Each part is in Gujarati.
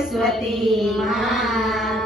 સરસ્વતી માતની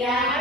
Iya.